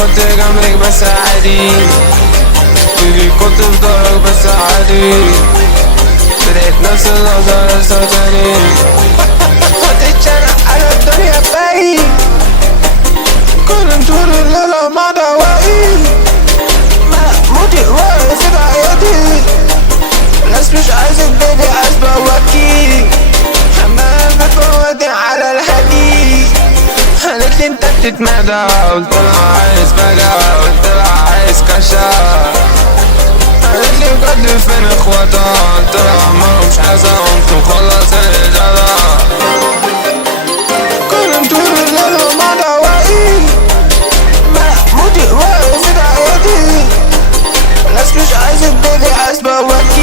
كنت جنبك بس عادي، بيبي كنت في ضهرك بس عادي، بدأت نفس اللحظة لسه تاني. هتتشنق على الدنيا باقي، كل طول الليلة مع دوائي، موتي واقف في حياتي، ناس مش عايزك بيبي عايز بواكي، حمام بتفوتني على الهدي. قالتلي انت بتتمادى، قلتلها عايز بقى، قلتلها عايز كاشا. قالتلي بجد فين اخواتها، قلتلها مش عايزة، قمت مخلص الإجازة. كل طول الليل مع دوائي، موتي واقف في حياتي، ناس مش عايزك بيبي عايز بواكي.